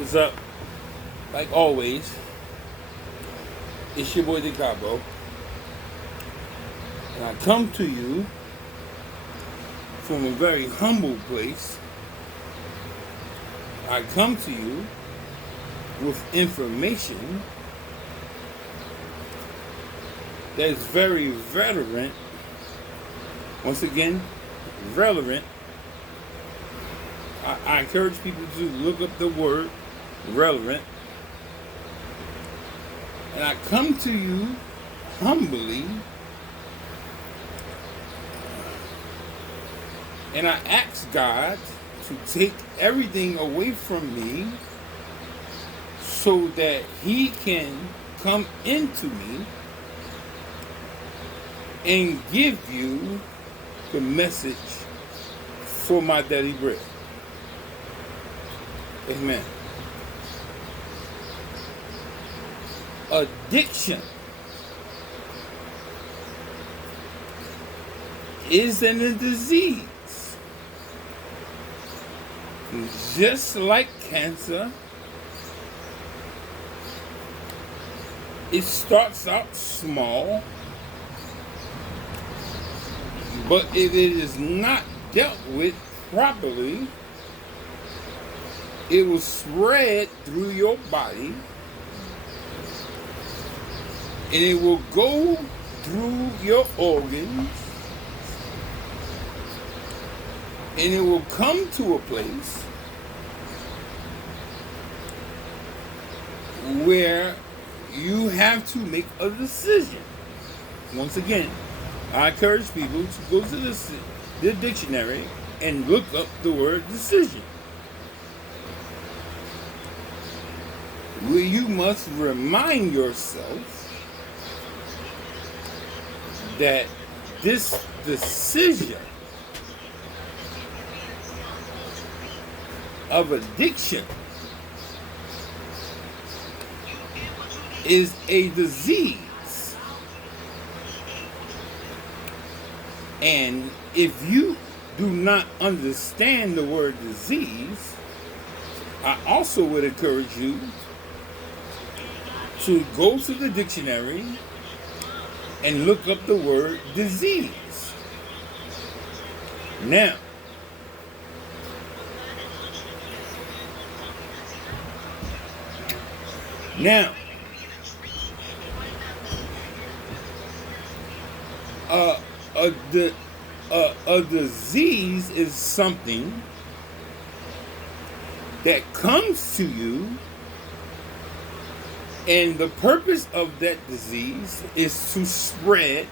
What's up? Like always, it's your boy Decopbo, and I come to you from a very humble place. I come to you with information that is very relevant. Once again, relevant. I encourage people to look up the word relevant. And I come to you humbly and I ask God to take everything away from me so that He can come into me and give you the message for my daily bread. Amen. Addiction isn't a disease. Just like cancer, it starts out small, but if it is not dealt with properly, it will spread through your body and it will go through your organs and it will come to a place where you have to make a decision. Once again, I encourage people to go to the dictionary and look up the word decision. Where you must remind yourself that this decision of addiction is a disease. And if you do not understand the word disease, I also would encourage you to go to the dictionary and look up the word disease. Now, a disease is something that comes to you, and the purpose of that disease is to spread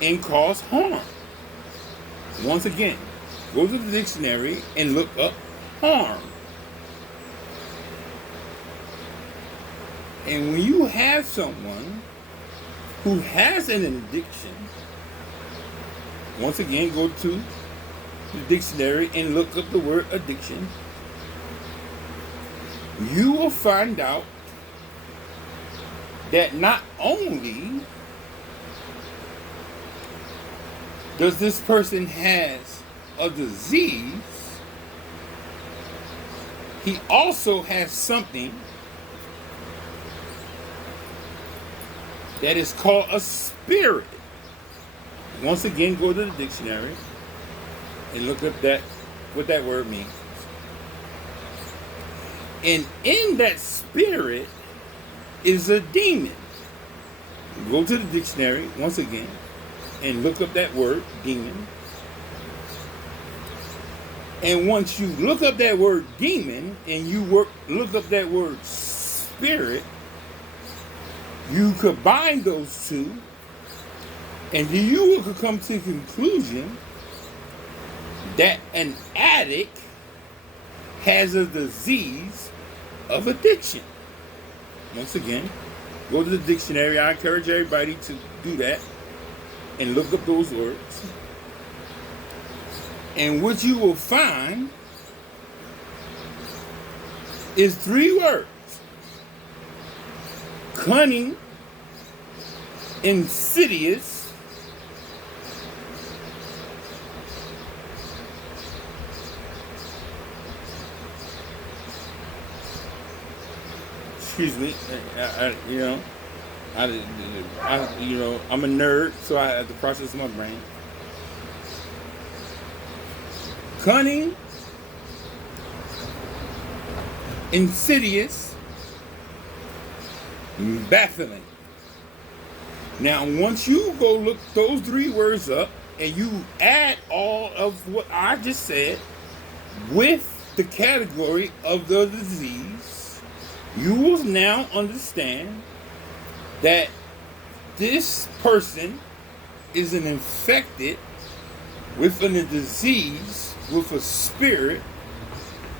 and cause harm. Once again, go to the dictionary and look up harm. And when you have someone who has an addiction, once again, go to the dictionary and look up the word addiction. You will find out that not only does this person has a disease, he also has something that is called a spirit. Once again, go to the dictionary and look up what that word means. And in that spirit is a demon. Go to the dictionary once again and look up that word demon. And once you look up that word demon and you look up that word spirit, you combine those two and you will come to the conclusion that an addict has a disease of addiction. Once again, go to the dictionary. I encourage everybody to do that and look up those words. And what you will find is 3 words: cunning, insidious, excuse me, I'm a nerd, so I have to process my brain. Cunning, insidious, baffling. Now, once you go look those three words up and you add all of what I just said with the category of the disease, you will now understand that this person is infected with a disease, with a spirit,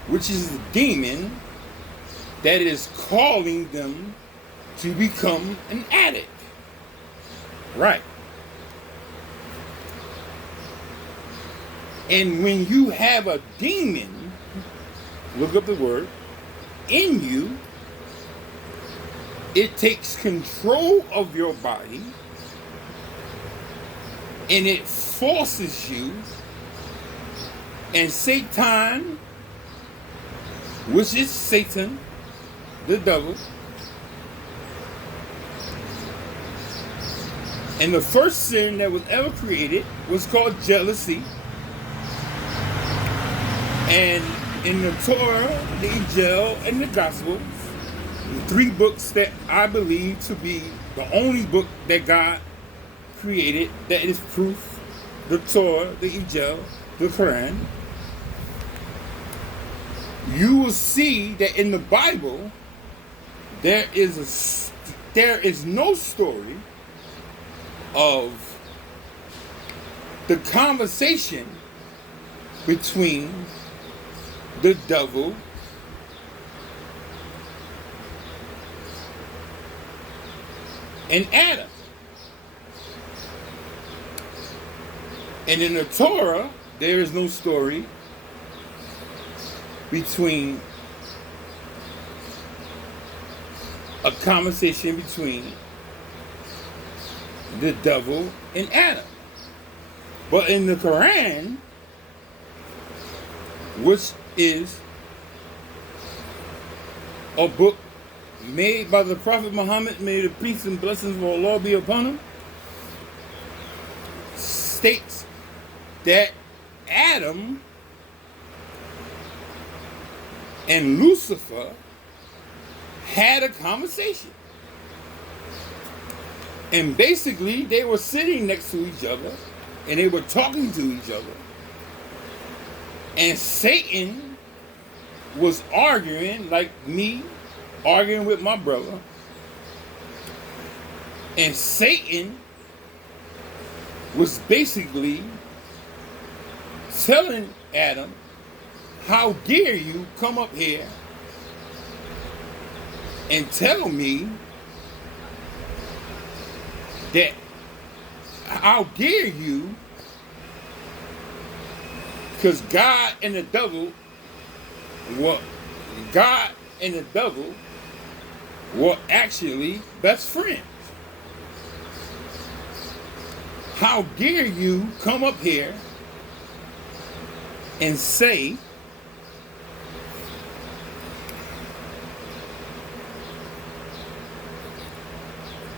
which is a demon that is calling them to become an addict. Right. And when you have a demon, look up the word, in you, it takes control of your body and it forces you, and Satan, which is Satan, the devil, and the first sin that was ever created was called jealousy. And in the Torah, the Injil, and the Gospels, the three books that I believe to be the only book that God created that is proof, the Torah, the Injil, the Quran, you will see that in the Bible there is no story of the conversation between the devil and Adam. And in the Torah, there is no story between a conversation between the devil and Adam. But in the Quran, which is a book made by the Prophet Muhammad, may the peace and blessings of Allah be upon him, states that Adam and Lucifer had a conversation. And basically, they were sitting next to each other and they were talking to each other. And Satan was arguing, like me, arguing with my brother. And Satan was basically telling Adam, how dare you come up here and tell me that, how dare you, because God and the devil were actually best friends. How dare you come up here and say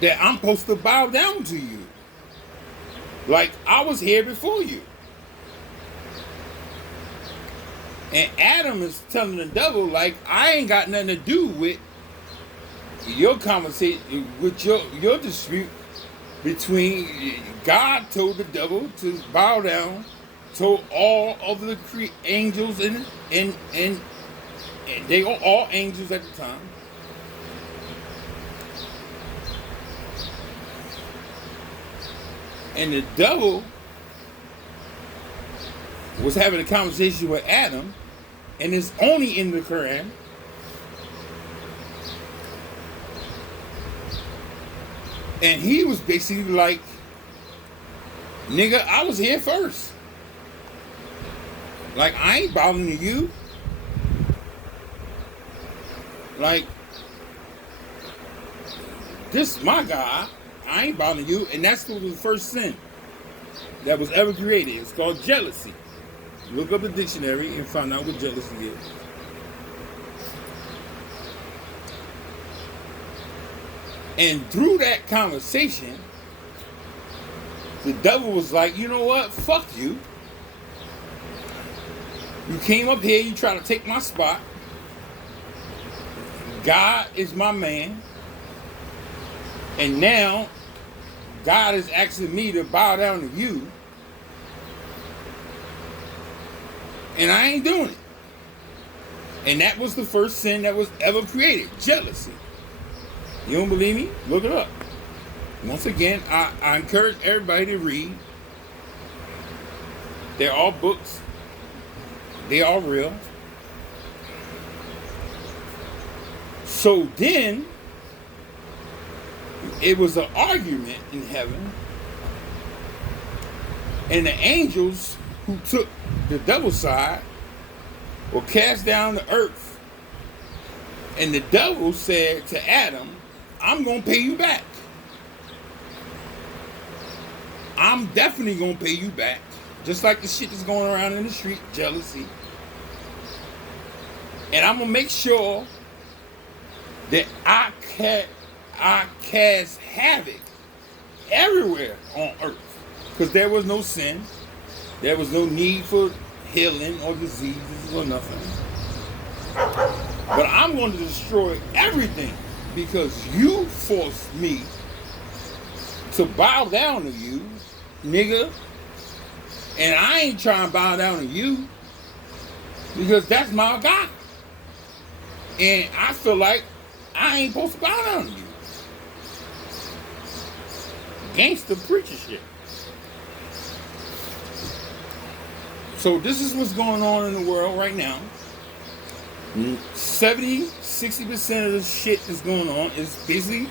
that I'm supposed to bow down to you, like I was here before you. And Adam is telling the devil, like, I ain't got nothing to do with your conversation, with your dispute between God told the devil to bow down, told all of the angels and they were all angels at the time. And the devil was having a conversation with Adam, and it's only in the Quran. And he was basically like, nigga, I was here first. Like, I ain't bowing to you. Like, this is my God. I ain't bowing to you. And that's the first sin that was ever created. It's called jealousy. Look up the dictionary and find out what jealousy is. And through that conversation, the devil was like, you know what? Fuck you. You came up here, you try to take my spot. God is my man. And now, God is asking me to bow down to you. And I ain't doing it. And that was the first sin that was ever created. Jealousy. You don't believe me? Look it up. Once again, I encourage everybody to read. They're all books. They are real. So then, it was an argument in heaven. And the angels who took the devil's side were cast down to earth. And the devil said to Adam, I'm going to pay you back. I'm definitely going to pay you back. Just like the shit that's going around in the street, jealousy. And I'm going to make sure that I cast havoc everywhere on earth. Because there was no sin. There was no need for healing or diseases or nothing. But I'm going to destroy everything because you forced me to bow down to you, nigga. And I ain't trying to bow down to you because that's my God. And I feel like I ain't supposed to bow down to you. Gangster preacher shit. So this is what's going on in the world right now. 60% of the shit that's going on is basically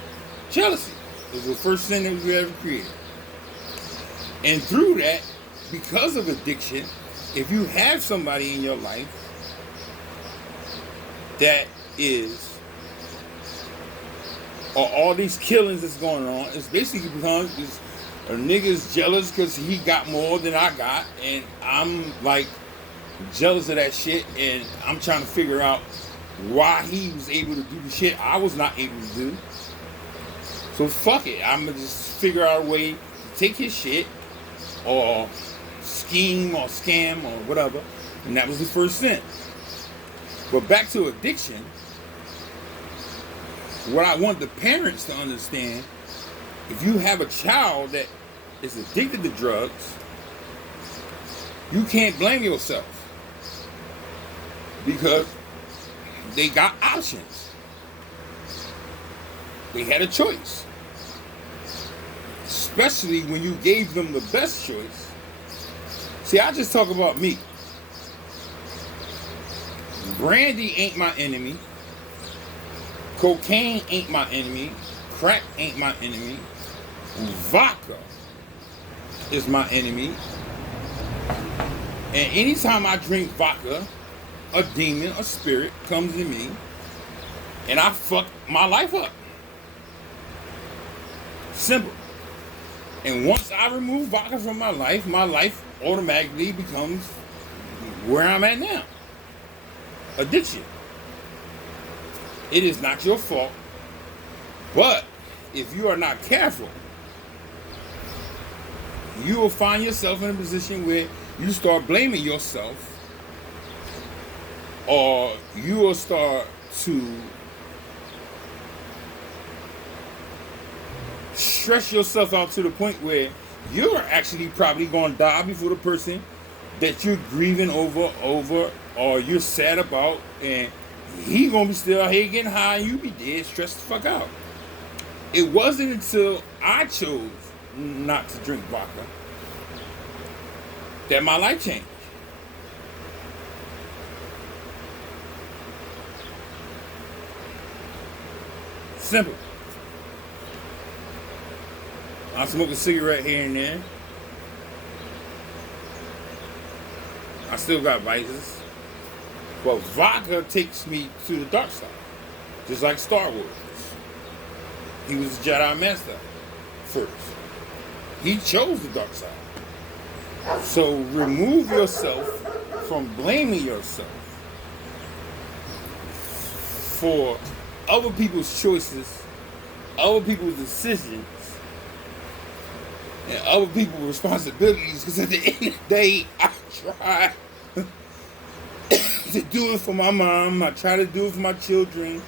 jealousy. It's the first thing that we ever created. And through that, because of addiction, if you have somebody in your life that is, or all these killings that's going on, it's basically because a nigga's jealous because he got more than I got, and I'm like jealous of that shit, and I'm trying to figure out why he was able to do the shit I was not able to do. So fuck it, I'm gonna just figure out a way to take his shit, or scheme, or scam, or whatever, and that was the first sin. But back to addiction, what I want the parents to understand, if you have a child that is addicted to drugs, you can't blame yourself because they got options. They had a choice. Especially when you gave them the best choice. See, I just talk about me. Brandy ain't my enemy. Cocaine ain't my enemy. Crack ain't my enemy. Vodka is my enemy. And anytime I drink vodka, a demon, a spirit comes in me, and I fuck my life up. Simple. And once I remove vodka from my life automatically becomes where I'm at now. Addiction. It is not your fault, but if you are not careful, you will find yourself in a position where you start blaming yourself, or you will start to stress yourself out to the point where you're actually probably going to die before the person that you're grieving over, or you're sad about, and he going to be still out here getting high and you be dead, stressed the fuck out. It wasn't until I chose not to drink vodka that my life changed. Simple. I smoke a cigarette here and there. I still got vices. But vodka takes me to the dark side. Just like Star Wars. He was a Jedi Master first. He chose the dark side. So remove yourself from blaming yourself for other people's choices other people's decisions and other people's responsibilities, because at the end of the day, I try to do it for my mom, I try to do it for my children,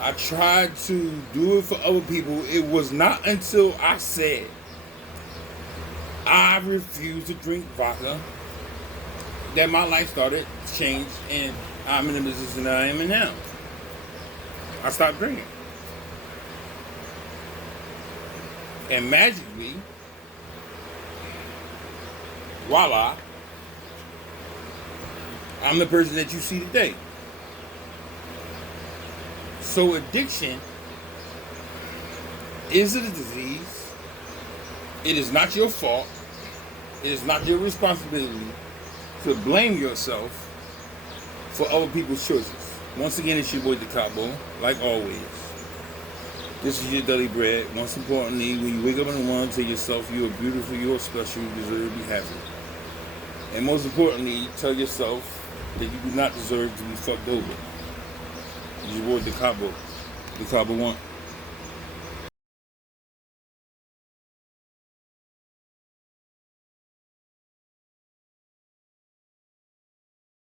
I tried to do it for other people. It was not until I said I refuse to drink vodka that my life started to change, and I'm in the position that I am in now. I stopped drinking. And magically, voila, I'm the person that you see today. So addiction is a disease. It is not your fault. It is not your responsibility to blame yourself for other people's choices. Once again, it's your boy Decopbo, like always. This is your daily bread. Most importantly, when you wake up in the morning, tell yourself you are beautiful, you are special, you deserve to be happy. And most importantly, tell yourself that you do not deserve to be fucked over. It's your boy Decopbo. Decopbo 1.